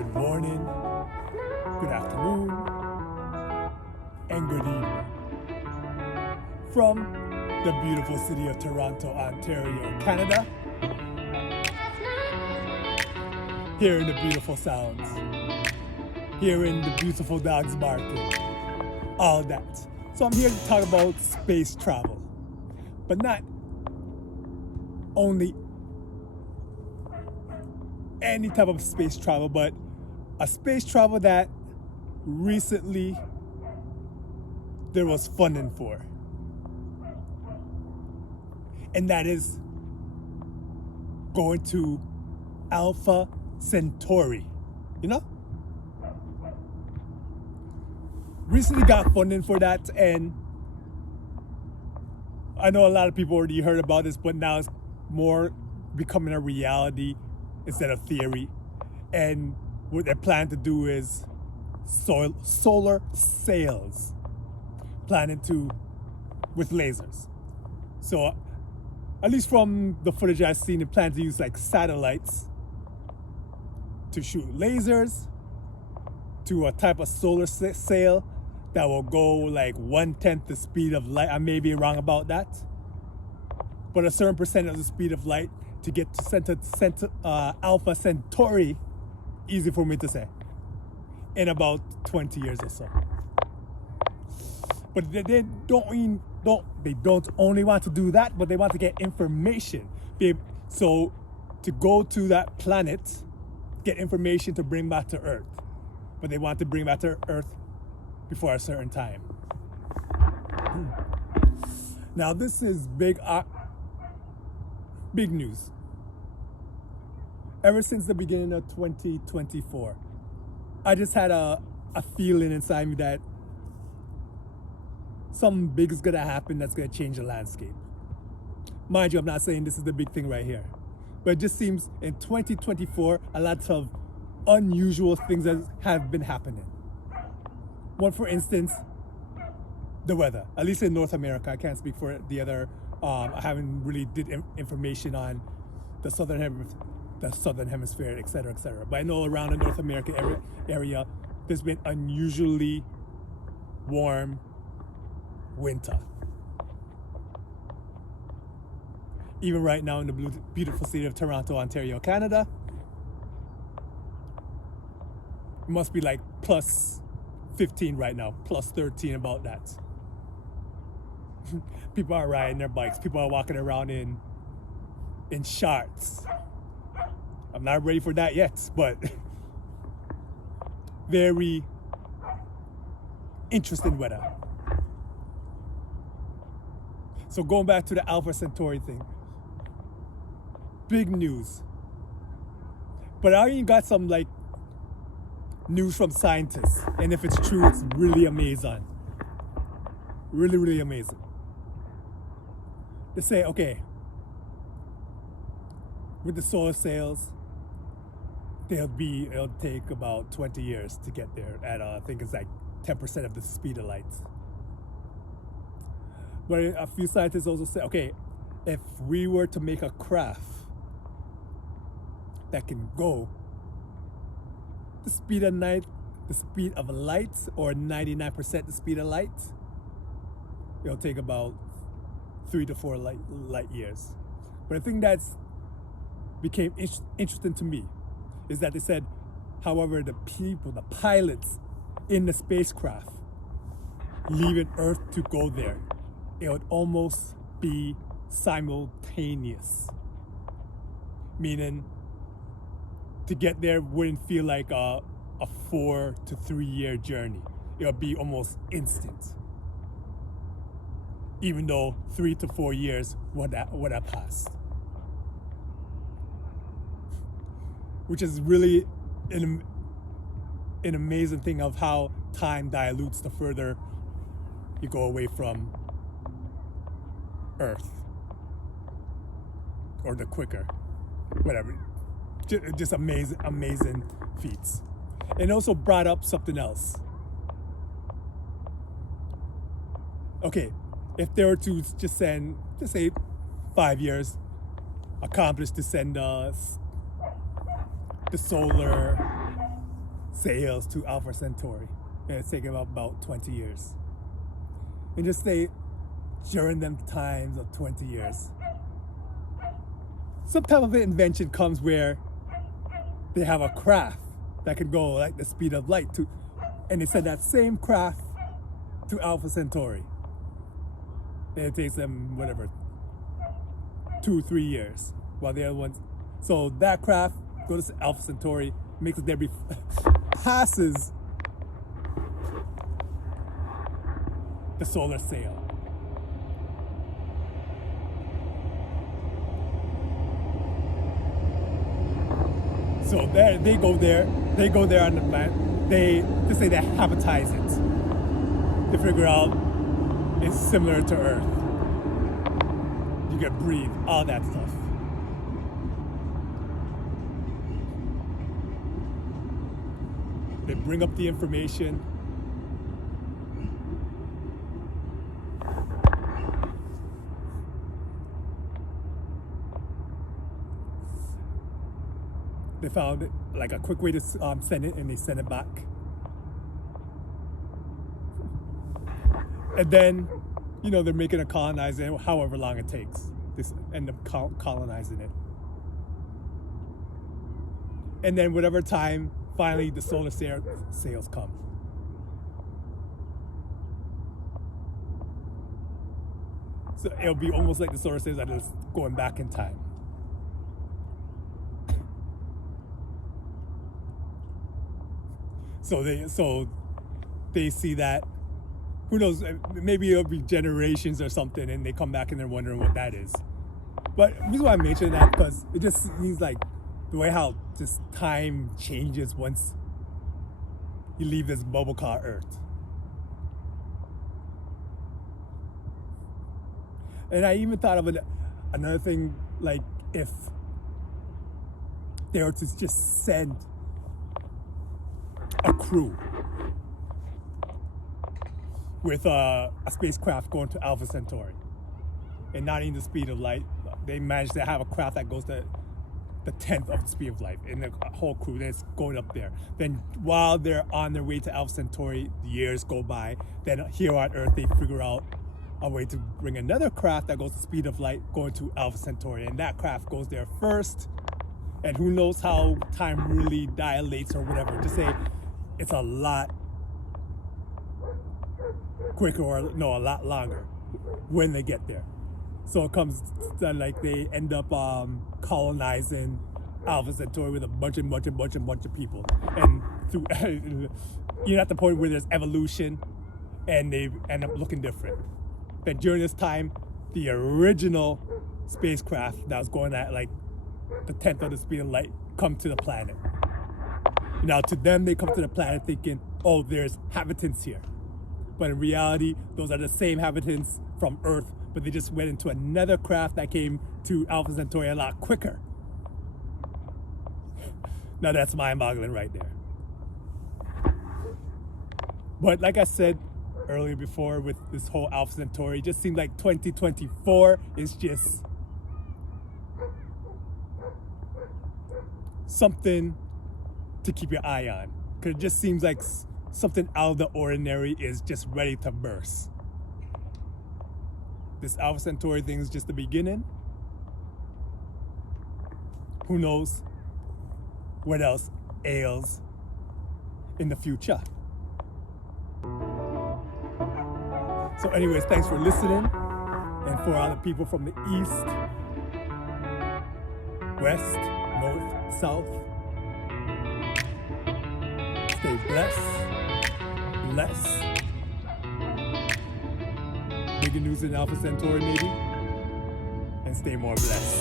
Good morning, good afternoon, and good evening. From the beautiful city of Toronto, Ontario, Canada, hearing the beautiful sounds, hearing the beautiful dogs barking, all that. So I'm here to talk about space travel, but not only any type of space travel, but a space travel that recently there was funding for. And that is going to Alpha Centauri. You know? Recently got funding for that, and I know a lot of people already heard about this, but now it's more becoming a reality instead of theory. And what they're planning to do is solar sails, planning to with lasers. So at least from the footage I've seen, they plan to use like satellites to shoot lasers to a type of solar sail that will go like 1/10 the speed of light. I may be wrong about that, but a certain percent of the speed of light to get to Alpha Centauri, easy for me to say, in about 20 years or so. But they don't only want to do that, but they want to get information. So to go to that planet, get information to bring back to Earth. But they want to bring back to Earth before a certain time. Now this is big news. Ever since the beginning of 2024, I just had a feeling inside me that something big is gonna happen that's gonna change the landscape. Mind you, I'm not saying this is the big thing right here, but it just seems in 2024, a lot of unusual things have been happening. One, for instance, the weather, at least in North America. I can't speak for the other. I haven't really did information on the southern hemisphere, etc., etc. But I know around the North American area, there's been unusually warm winter. Even right now in the beautiful city of Toronto, Ontario, Canada, it must be like plus 15 right now, plus 13, about that. People are riding their bikes. People are walking around in shorts. I'm not ready for that yet, but very interesting weather. So going back to the Alpha Centauri thing, big news. But I even got some like news from scientists, and if it's true, it's really amazing. Really, really amazing. They say, okay, with the solar sails, it'll take about 20 years to get there at I think it's like 10% of the speed of light. But a few scientists also say, okay, if we were to make a craft that can go the speed of light, or 99% the speed of light, it'll take about 3 to 4 light years. But the thing that's became interesting to me is that they said, however, the pilots in the spacecraft leaving Earth to go there, it would almost be simultaneous. Meaning, to get there wouldn't feel like a 4 to 3 year journey. It would be almost instant. Even though 3 to 4 years would have passed. Which is really an amazing thing of how time dilutes the further you go away from Earth, or the quicker, whatever. Just amazing feats. And also brought up something else. Okay, if they were to just send, just say 5 years, accomplish to send us the solar sails to Alpha Centauri. And it's taken about 20 years. And just say during them times of 20 years, some type of invention comes where they have a craft that can go like the speed of light to, and they send that same craft to Alpha Centauri. And it takes them whatever 2-3 years, while the other ones. So that craft goes to Alpha Centauri, makes it there, passes the solar sail. So there, they go there on the planet. They just say they habitize it. They figure out it's similar to Earth. You can breathe, all that stuff. They bring up the information. They found like a quick way to send it, and they send it back. And then, you know, they're making a colonizing, however long it takes. They end up colonizing it. And then whatever time, finally the solar sails come. So it'll be almost like the solar sails are just going back in time. So they see that, who knows, maybe it'll be generations or something, and they come back and they're wondering what that is. But the reason why I mentioned that, because it just seems like the way how just time changes once you leave this bubble called Earth. And I even thought of another thing, like if they were to just send a crew with a spacecraft going to Alpha Centauri, and not even the speed of light. They managed to have a craft that goes to the 10th of the speed of light, and the whole crew that's going up there. Then while they're on their way to Alpha Centauri, years go by. Then here on Earth, they figure out a way to bring another craft that goes to the speed of light going to Alpha Centauri, and that craft goes there first. And who knows how time really dilates or whatever. Just say it's a lot quicker, or no, a lot longer when they get there. So it comes to like they end up colonizing Alpha Centauri with a bunch of people, and through you're at the point where there's evolution, and they end up looking different. But during this time, the original spacecraft that was going at like the 10th of the speed of light come to the planet. Now to them, they come to the planet thinking, oh, there's habitants here. But in reality, those are the same habitants from Earth, but they just went into another craft that came to Alpha Centauri a lot quicker. Now that's mind-boggling right there. But like I said earlier before with this whole Alpha Centauri, it just seemed like 2024 is just something to keep your eye on. Because it just seems like something out of the ordinary is just ready to burst. This Alpha Centauri thing is just the beginning. Who knows what else ails in the future. So anyways, thanks for listening. And for all the people from the east, west, north, south, stay blessed. Bigger news in Alpha Centauri maybe. And stay more blessed.